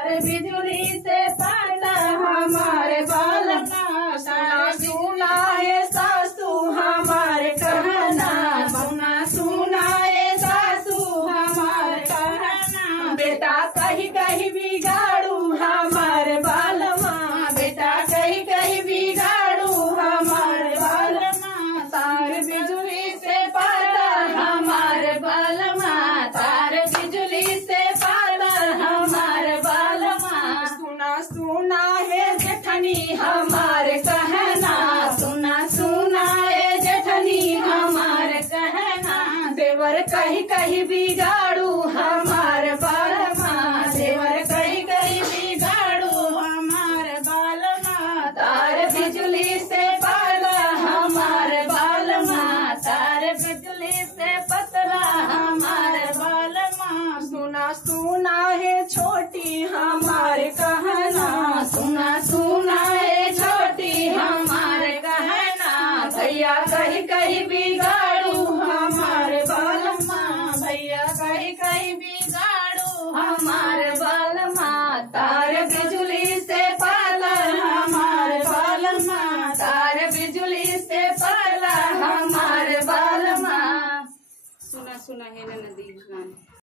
अरे बिजली से पाला हमारे बालना, सुना है सासू हमारे कहना, सुना सुना है सासू हमारे कहना। बेटा कहीं कहीं बिगाड़ू हमारे बालमा, बेटा कहीं कहीं बिगाड़ू हमारे बालमा। तार बिजली से पाला हमारे बालमा, तार बिजली से पाला हमारे बालमा। सुना सुना है जेठनी हमारे कहना, सुना सुना है जेठनी हमारे कहना। देवर कहीं कहीं बिगाड़ू हमारे बालमा, देवर कहीं कहीं बिगाड़ू हमारे बालमा। तार बिजली से पाला हमारे बालमा, तार बिजली से पतला हमारे बालमा। सुना सुना है छोटी हमारे कहना, सुना सुना है छोटी हमारे कहना। भैया कहीं कहीं बिगाड़ू हमारे बालमा, भैया कहीं कहीं बिगाड़ू हमारे बालमा। तार बिजली से पाला हमारे बालमा, तार बिजली से पाला हमारे बालमा। सुना सुना है नदी।